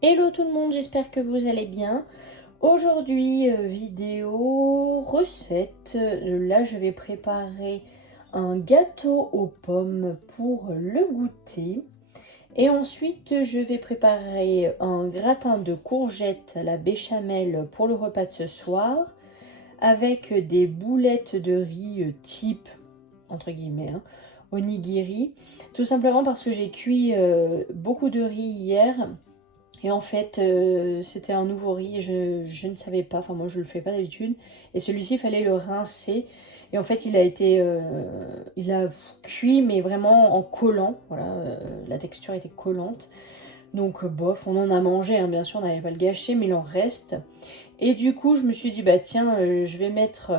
Hello tout le monde, j'espère que vous allez bien. Aujourd'hui, vidéo recette. Là, je vais préparer un gâteau aux pommes pour le goûter. Et ensuite, je vais préparer un gratin de courgettes à la béchamel pour le repas de ce soir, avec des boulettes de riz type, entre guillemets, hein, onigiri. Tout simplement parce que j'ai cuit beaucoup de riz hier. Et en fait, c'était un nouveau riz, et je ne savais pas, enfin moi je le fais pas d'habitude. Et celui-ci, il fallait le rincer. Et en fait, il a cuit, mais vraiment en collant. Voilà, la texture était collante. Donc bof, on en a mangé, hein, bien sûr, on n'allait pas le gâcher, mais il en reste. Et du coup, je me suis dit, bah tiens, je vais mettre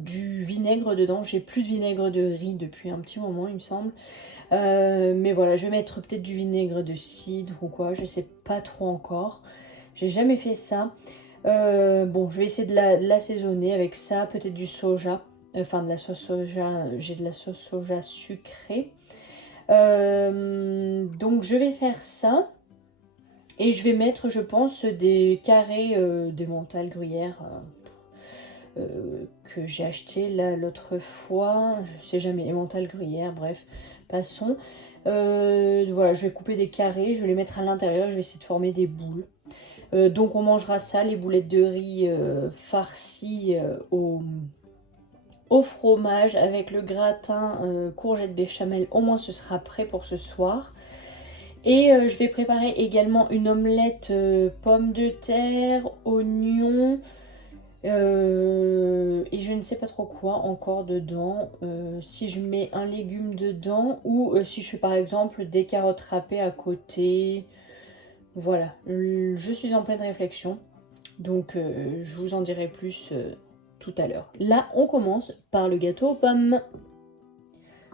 du vinaigre dedans. J'ai plus de vinaigre de riz depuis un petit moment, il me semble. Mais voilà, je vais mettre peut-être du vinaigre de cidre ou quoi, je sais pas trop encore. J'ai jamais fait ça. Bon, je vais essayer de l'assaisonner avec ça, peut-être du soja. Enfin, de la sauce soja, j'ai de la sauce soja sucrée. Donc je vais faire ça. Et je vais mettre, je pense, des carrés de mental gruyère que j'ai acheté là l'autre fois. Je sais jamais, mental gruyère, bref, passons. Voilà, je vais couper des carrés, je vais les mettre à l'intérieur, je vais essayer de former des boules. Donc on mangera ça, les boulettes de riz farcies au fromage avec le gratin courgette béchamel. Au moins ce sera prêt pour ce soir. Et je vais préparer également une omelette pommes de terre, oignons et je ne sais pas trop quoi encore dedans. Si je mets un légume dedans ou si je fais par exemple des carottes râpées à côté. Voilà, je suis en pleine réflexion. Donc je vous en dirai plus tout à l'heure. Là, on commence par le gâteau aux pommes.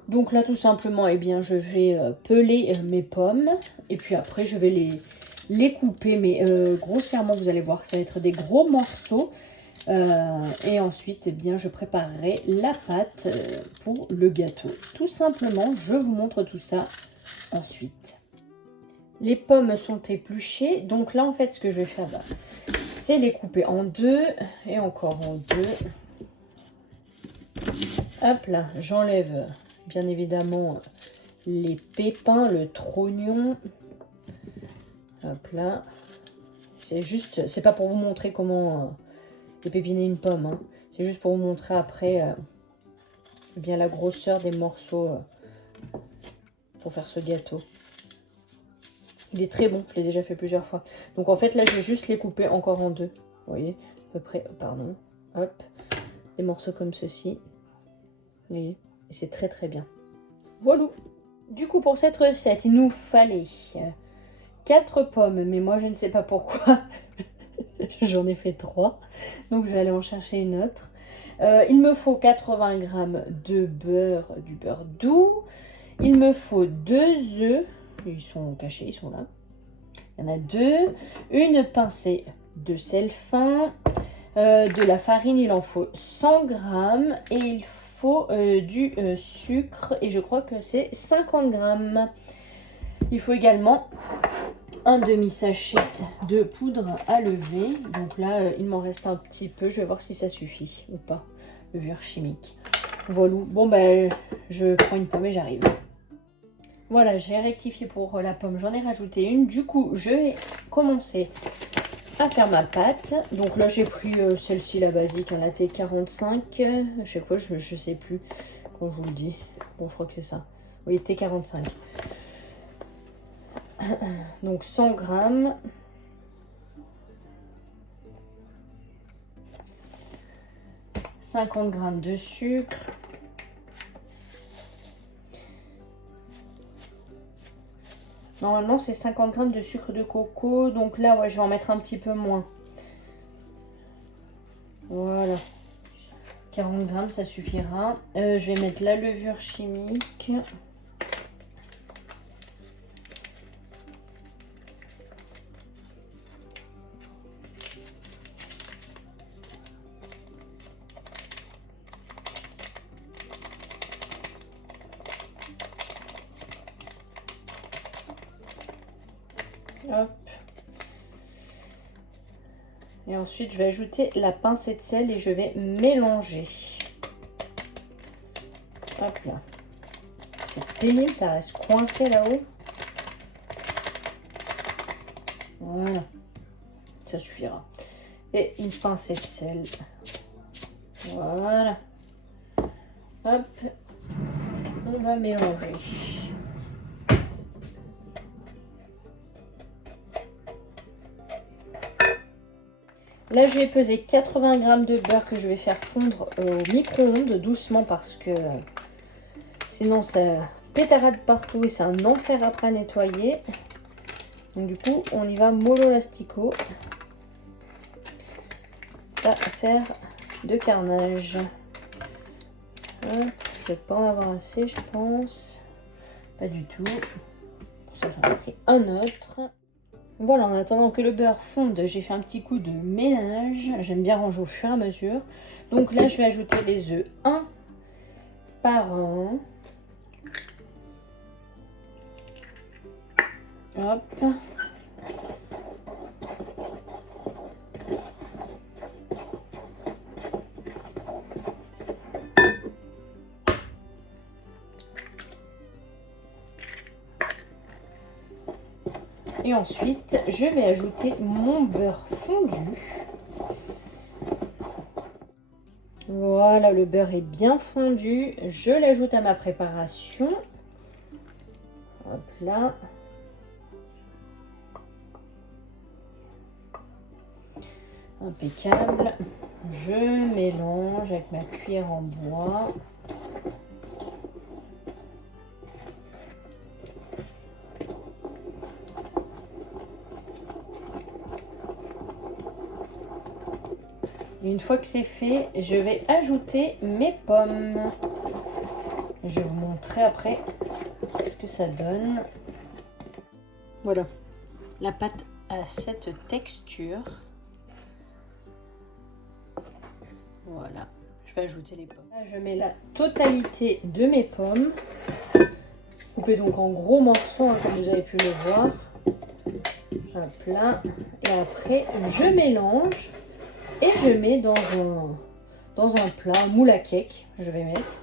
Donc là, tout simplement, eh bien, je vais peler mes pommes. Et puis après, je vais les couper. Mais grossièrement, vous allez voir, ça va être des gros morceaux. Et ensuite, eh bien, je préparerai la pâte pour le gâteau. Tout simplement, je vous montre tout ça ensuite. Les pommes sont épluchées. Donc là, en fait, ce que je vais faire, c'est les couper en deux. Et encore en deux. Hop là, j'enlève bien évidemment les pépins, le trognon. Hop là. C'est juste, c'est pas pour vous montrer comment épépiner une pomme. Hein. C'est juste pour vous montrer après bien la grosseur des morceaux pour faire ce gâteau. Il est très bon, je l'ai déjà fait plusieurs fois. Donc en fait là je vais juste les couper encore en deux. Vous voyez, à peu près, pardon. Hop, des morceaux comme ceci. Vous voyez, et c'est très très bien. Voilà. Du coup pour cette recette, il nous fallait 4 pommes, mais moi je ne sais pas pourquoi. J'en ai fait 3. Donc je vais aller en chercher une autre. Il me faut 80 g de beurre, du beurre doux. Il me faut 2 œufs. Ils sont cachés, ils sont là. Il y en a 2. Une pincée de sel fin. De la farine, il en faut 100 g. Et il faut du sucre. Et je crois que c'est 50 g. Il faut également un demi-sachet de poudre à lever. Donc là, il m'en reste un petit peu. Je vais voir si ça suffit ou pas. Levure chimique. Voilà. Bon, ben, je prends une pomme et j'arrive. Voilà, j'ai rectifié pour la pomme. J'en ai rajouté une. Du coup, je vais commencer à faire ma pâte. Donc là, j'ai pris celle-ci, la basique, la T45. À chaque fois, je ne sais plus quand je vous le dis. Bon, je crois que c'est ça. Oui, T45. Donc 100 g. 50 g de sucre. Normalement, c'est 50 g de sucre de coco. Donc là, ouais, je vais en mettre un petit peu moins. Voilà. 40 g, ça suffira. Je vais mettre la levure chimique. Hop. Et ensuite, je vais ajouter la pincée de sel et je vais mélanger. Hop là. C'est pénible, ça reste coincé là-haut. Voilà. Ça suffira. Et une pincée de sel. Voilà. Hop. On va mélanger. Là, je vais peser 80 g de beurre que je vais faire fondre au micro-ondes doucement parce que sinon ça pétarade partout et c'est un enfer après à nettoyer. Donc du coup, on y va mollo lastico. Pas faire de carnage. Hop, je vais pas en avoir assez, je pense. Pas du tout. Pour ça, j'en ai pris un autre. Voilà, en attendant que le beurre fonde, j'ai fait un petit coup de ménage. J'aime bien ranger au fur et à mesure. Donc là, je vais ajouter les œufs un par un. Hop. Et ensuite, je vais ajouter mon beurre fondu. Voilà, le beurre est bien fondu. Je l'ajoute à ma préparation. Hop là. Impeccable. Je mélange avec ma cuillère en bois. Et une fois que c'est fait, je vais ajouter mes pommes. Je vais vous montrer après ce que ça donne. Voilà, la pâte a cette texture. Voilà, je vais ajouter les pommes. Là, je mets la totalité de mes pommes. Coupées donc en gros morceaux, hein, comme vous avez pu le voir. Hop là. Et après, je mélange. Et je mets dans un plat, un moule à cake, je vais mettre.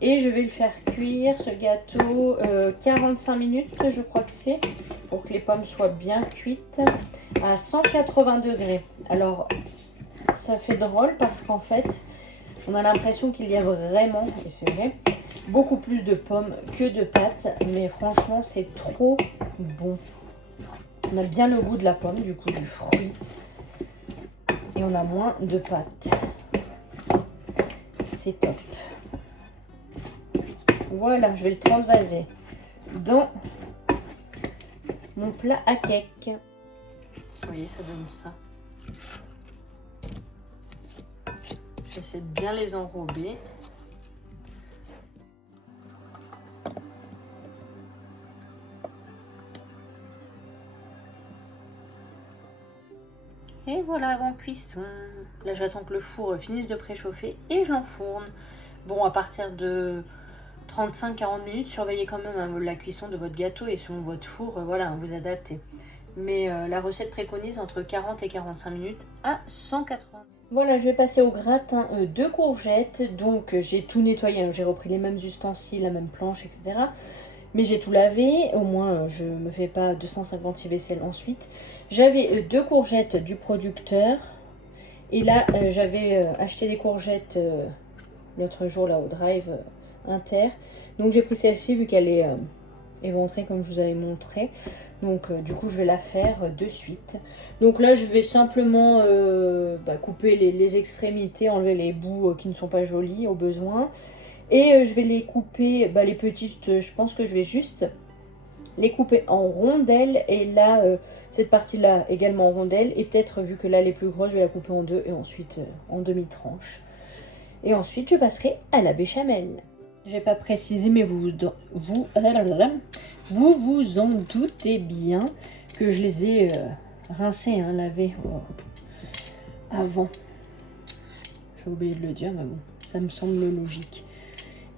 Et je vais le faire cuire, ce gâteau, 45 minutes, je crois que c'est, pour que les pommes soient bien cuites, à 180 degrés. Alors, ça fait drôle parce qu'en fait, on a l'impression qu'il y a vraiment, et c'est vrai, beaucoup plus de pommes que de pâtes. Mais franchement, c'est trop bon. On a bien le goût de la pomme, du coup, du fruit. Et on a moins de pâtes. C'est top. Voilà, je vais le transvaser dans mon plat à cake. Vous voyez, ça donne ça. J'essaie de bien les enrober. Et voilà, avant cuisson. Là, j'attends que le four finisse de préchauffer et je l'enfourne. Bon, à partir de 35-40 minutes, surveillez quand même la cuisson de votre gâteau et selon votre four, voilà, vous adaptez. Mais la recette préconise entre 40 et 45 minutes à 180. Voilà, je vais passer au gratin de courgettes. Donc, j'ai tout nettoyé. J'ai repris les mêmes ustensiles, la même planche, etc. Mais j'ai tout lavé, au moins je ne me fais pas 256 vaisselle ensuite. J'avais 2 courgettes du producteur. Et là, j'avais acheté des courgettes l'autre jour là au drive Inter. Donc j'ai pris celle-ci vu qu'elle est éventrée comme je vous avais montré. Donc du coup je vais la faire de suite. Donc là je vais simplement couper les extrémités, enlever les bouts qui ne sont pas jolis au besoin. Et je vais les couper, les petites, je pense que je vais juste les couper en rondelles. Et là, cette partie-là également en rondelles. Et peut-être, vu que là, les plus grosses, je vais la couper en deux et ensuite en demi-tranches. Et ensuite, je passerai à la béchamel. Je n'ai pas précisé, mais vous vous en doutez bien que je les ai rincés, lavés avant. J'ai oublié de le dire, mais bon, ça me semble logique.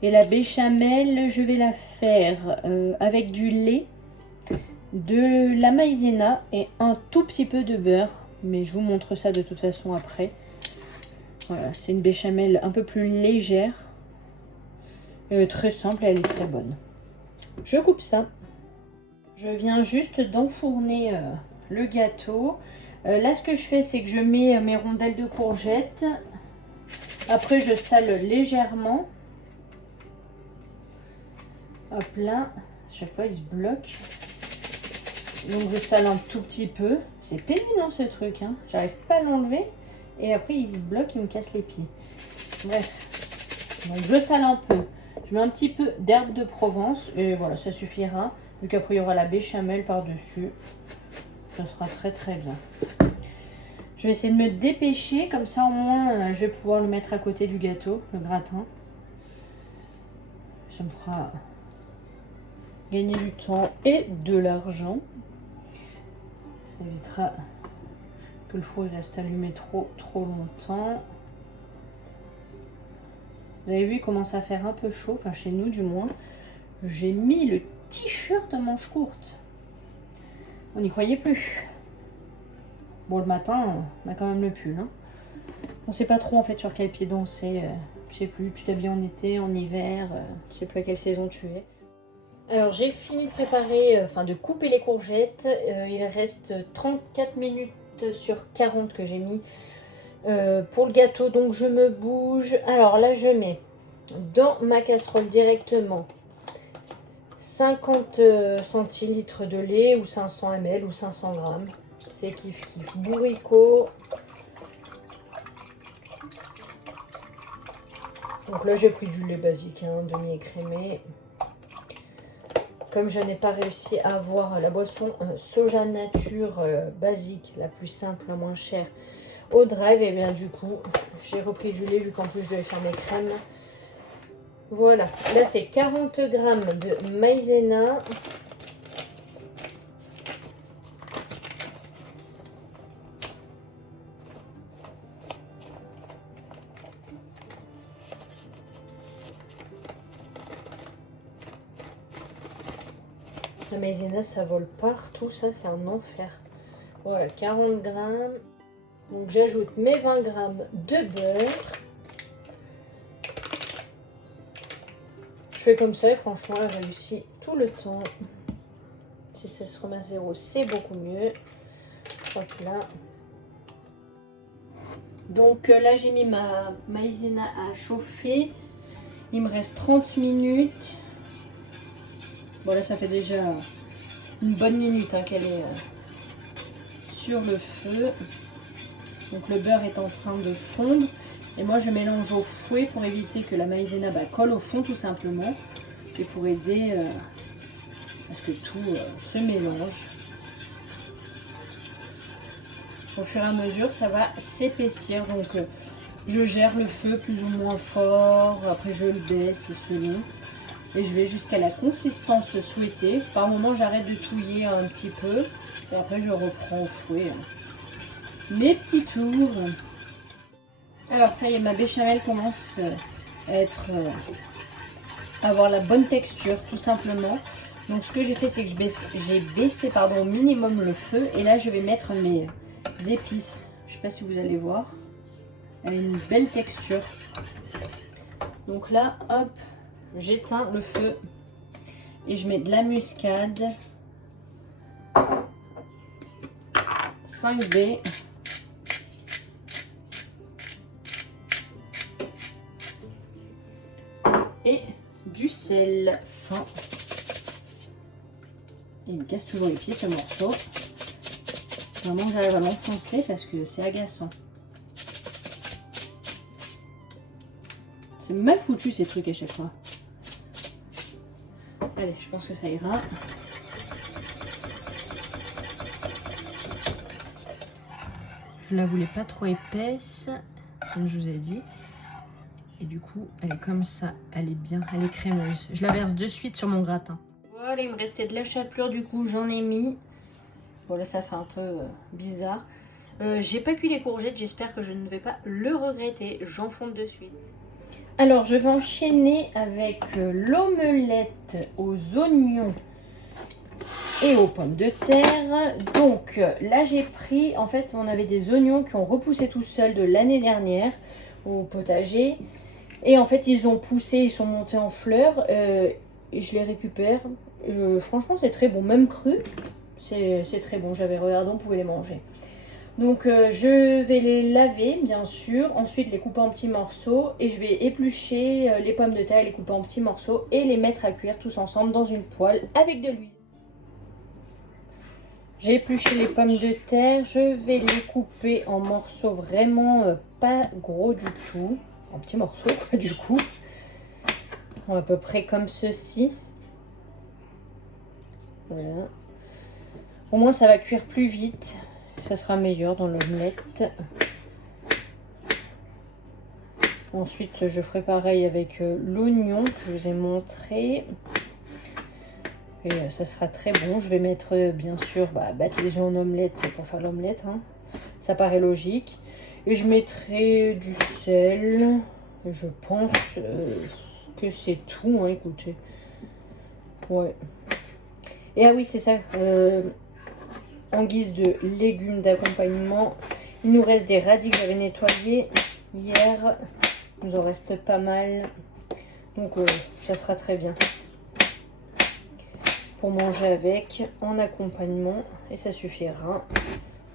Et la béchamel, je vais la faire avec du lait de la maïzena et un tout petit peu de beurre. Mais je vous montre ça de toute façon après. Voilà, c'est une béchamel un peu plus légère. Très simple et elle est très bonne. Je coupe ça. Je viens juste d'enfourner le gâteau. Là, ce que je fais, c'est que je mets mes rondelles de courgettes. Après, je sale légèrement. Hop là. Chaque fois, il se bloque. Donc, je sale un tout petit peu. C'est pénible, hein, ce truc. Hein. J'arrive pas à l'enlever. Et après, il se bloque, il me casse les pieds. Bref. Donc, je sale un peu. Je mets un petit peu d'herbe de Provence. Et voilà, ça suffira. Vu qu'après, il y aura la béchamel par-dessus. Ça sera très très bien. Je vais essayer de me dépêcher. Comme ça, au moins, je vais pouvoir le mettre à côté du gâteau, le gratin. Ça me fera gagner du temps et de l'argent. Ça évitera que le four reste allumé trop longtemps. Vous avez vu, il commence à faire un peu chaud, enfin chez nous du moins. J'ai mis le t-shirt à manches courtes. On n'y croyait plus. Bon, le matin, on a quand même le pull. Hein. On sait pas trop en fait sur quel pied danser. Tu sais plus, tu t'habilles en été, en hiver, tu sais plus à quelle saison tu es. Alors j'ai fini de préparer, de couper les courgettes. Il reste 34 minutes sur 40 que j'ai mis pour le gâteau. Donc je me bouge. Alors là je mets dans ma casserole directement 50 centilitres de lait ou 500 ml ou 500 grammes. C'est kiff kiff. Bourricot. Donc là j'ai pris du lait basique, hein, demi-écrémé. Comme je n'ai pas réussi à avoir la boisson soja nature basique, la plus simple, la moins chère, au drive, et bien du coup j'ai repris du lait vu qu'en plus je devais faire mes crèmes. Voilà, là c'est 40 g de maïzena. La maïzena, ça vole partout, ça c'est un enfer. Voilà, 40 g. Donc j'ajoute mes 20 g de beurre. Je fais comme ça et franchement, elle réussit tout le temps. Si ça se remet à zéro, c'est beaucoup mieux. Hop là. Donc là, j'ai mis ma maïzena à chauffer. Il me reste 30 minutes. Bon là ça fait déjà une bonne minute hein, qu'elle est sur le feu. Donc le beurre est en train de fondre. Et moi je mélange au fouet pour éviter que la maïzena colle au fond tout simplement. Et pour aider à ce que tout se mélange. Au fur et à mesure ça va s'épaissir. Donc je gère le feu plus ou moins fort. Après je le baisse selon. Et je vais jusqu'à la consistance souhaitée. Par moment, j'arrête de touiller un petit peu. Et après, je reprends au fouet mes petits tours. Alors, ça y est, ma béchamel commence à avoir la bonne texture, tout simplement. Donc, ce que j'ai fait, c'est que j'ai baissé au minimum le feu. Et là, je vais mettre mes épices. Je ne sais pas si vous allez voir. Elle a une belle texture. Donc là, hop. J'éteins le feu et je mets de la muscade, 5B, et du sel fin. Et il me casse toujours les pieds ce morceau. Vraiment que j'arrive à l'enfoncer parce que c'est agaçant. C'est mal foutu ces trucs à chaque fois. Allez, je pense que ça ira. Je la voulais pas trop épaisse, comme je vous ai dit. Et du coup, elle est comme ça. Elle est bien, elle est crémeuse. Je la verse de suite sur mon gratin. Voilà, il me restait de la chapelure, du coup, j'en ai mis. Bon, là, ça fait un peu bizarre. J'ai pas cuit les courgettes, j'espère que je ne vais pas le regretter. J'enfonce de suite. Alors, je vais enchaîner avec l'omelette aux oignons et aux pommes de terre. Donc là j'ai pris, en fait on avait des oignons qui ont repoussé tout seuls de l'année dernière au potager. Et en fait ils ont poussé, ils sont montés en fleurs. Et je les récupère. Franchement c'est très bon, même cru. C'est très bon, j'avais regardé, on pouvait les manger. Donc je vais les laver bien sûr, ensuite les couper en petits morceaux et je vais éplucher les pommes de terre, les couper en petits morceaux et les mettre à cuire tous ensemble dans une poêle avec de l'huile. J'ai épluché les pommes de terre, je vais les couper en morceaux vraiment pas gros du tout, en petits morceaux quoi, du coup, à peu près comme ceci. Voilà. Au moins ça va cuire plus vite, ça sera meilleur dans l'omelette. Ensuite je ferai pareil avec l'oignon que je vous ai montré. Et ça sera très bon. Je vais mettre bien sûr battre les œufs en omelette pour faire l'omelette. Hein. Ça paraît logique. Et je mettrai du sel. Je pense que c'est tout. Hein, écoutez. Ouais. Et ah oui, c'est ça. En guise de légumes d'accompagnement, il nous reste des radis que j'avais nettoyés hier. Il nous en reste pas mal. Donc ça sera très bien pour manger avec en accompagnement et ça suffira.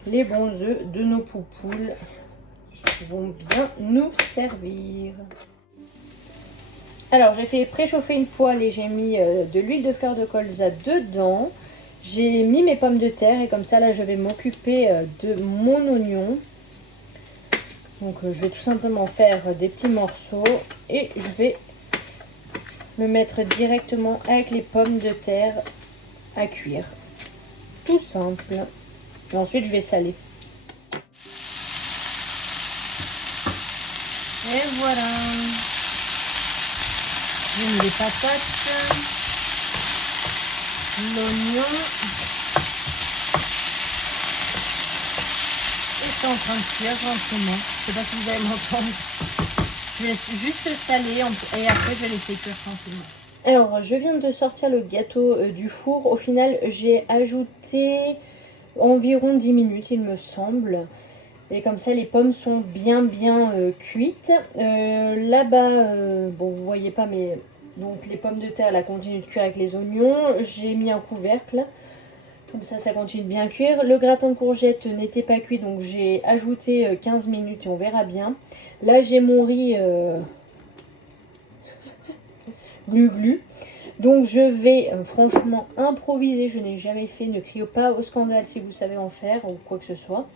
Les bons œufs de nos poupoules vont bien nous servir. Alors j'ai fait préchauffer une poêle et j'ai mis de l'huile de fleur de colza dedans. J'ai mis mes pommes de terre et comme ça là je vais m'occuper de mon oignon. Donc je vais tout simplement faire des petits morceaux et je vais le mettre directement avec les pommes de terre à cuire. Tout simple. Et ensuite, je vais saler. Et voilà. J'ai mis les patates, l'oignon. Et c'est en train de cuire gentiment. Je ne sais pas si vous allez m'entendre. Je laisse juste saler et après je vais laisser cuire tranquillement. Alors je viens de sortir le gâteau du four. Au final j'ai ajouté environ 10 minutes il me semble. Et comme ça les pommes sont bien cuites. Là-bas, bon vous voyez pas mais donc les pommes de terre là continuent de cuire avec les oignons. J'ai mis un couvercle. Comme ça continue de bien cuire. Le gratin de courgettes n'était pas cuit, donc j'ai ajouté 15 minutes et on verra bien. Là, j'ai mon riz glu-glu. Donc, je vais franchement improviser. Je n'ai jamais fait, ne criez pas au scandale si vous savez en faire ou quoi que ce soit.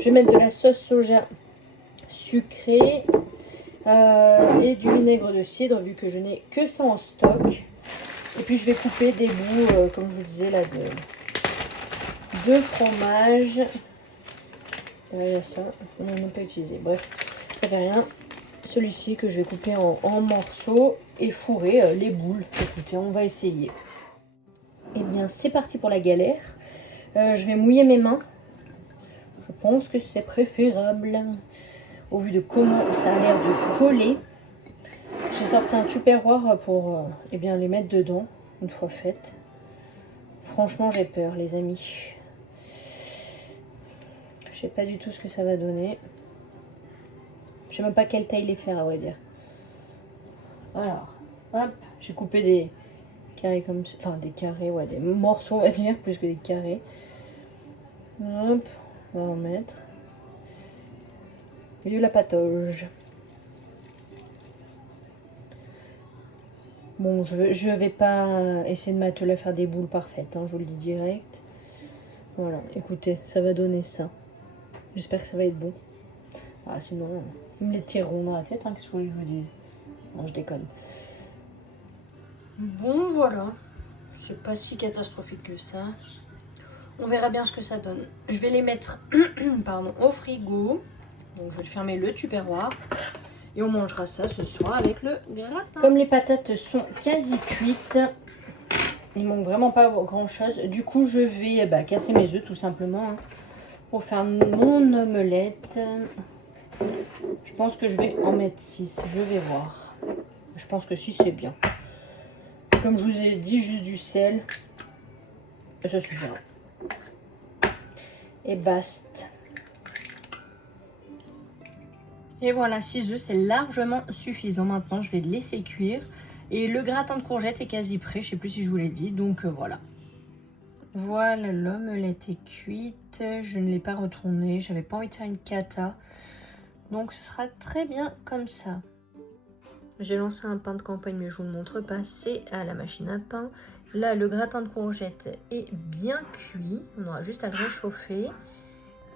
Je vais mettre de la sauce soja sucrée et du vinaigre de cidre, vu que je n'ai que ça en stock. Et puis, je vais couper des bouts, comme je vous disais, là, de fromage. Il y a ça, on n'a même pas utilisé. Bref, ça fait rien. Celui-ci que je vais couper en morceaux et fourrer les boules. Écoutez, on va essayer. Et bien, c'est parti pour la galère. Je vais mouiller mes mains. Je pense que c'est préférable. Au vu de comment ça a l'air de coller. J'ai sorti un tupperware pour eh bien, les mettre dedans, une fois faites. Franchement, j'ai peur, les amis. Je sais pas du tout ce que ça va donner. Je sais même pas quelle taille les faire à vrai dire. Alors, hop, j'ai coupé des carrés comme ça. Enfin, des carrés, ouais, des morceaux on va dire, plus que des carrés. Hop, on va en mettre. Et de la patauge. Bon, je vais pas essayer de m'atteler à faire des boules parfaites, hein, je vous le dis direct. Voilà, écoutez, ça va donner ça. J'espère que ça va être bon. Ah, sinon, ils me les tireront dans la tête, hein, qu'est-ce que je vous dise. Non, je déconne. Bon, voilà. C'est pas si catastrophique que ça. On verra bien ce que ça donne. Je vais les mettre pardon, au frigo. Donc, je vais fermer le tupperware. Et on mangera ça ce soir avec le gratin. Comme les patates sont quasi cuites, il manque vraiment pas grand chose. Du coup, je vais casser mes œufs tout simplement. Hein. Pour faire mon omelette, je pense que je vais en mettre 6. Je vais voir. Je pense que 6 c'est bien. Comme je vous ai dit, juste du sel. Ça suffira. Et basta. Et voilà, 6 œufs, c'est largement suffisant. Maintenant, je vais le laisser cuire. Et le gratin de courgettes est quasi prêt. Je sais plus si je vous l'ai dit. Donc voilà. Voilà, l'omelette est cuite. Je ne l'ai pas retournée. J'avais pas envie de faire une cata. Donc ce sera très bien comme ça. J'ai lancé un pain de campagne, mais je vous le montre pas. C'est à la machine à pain. Là, le gratin de courgettes est bien cuit. On aura juste à le réchauffer.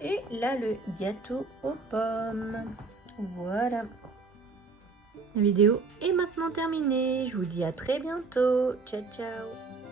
Et là, le gâteau aux pommes. Voilà. La vidéo est maintenant terminée. Je vous dis à très bientôt. Ciao, ciao.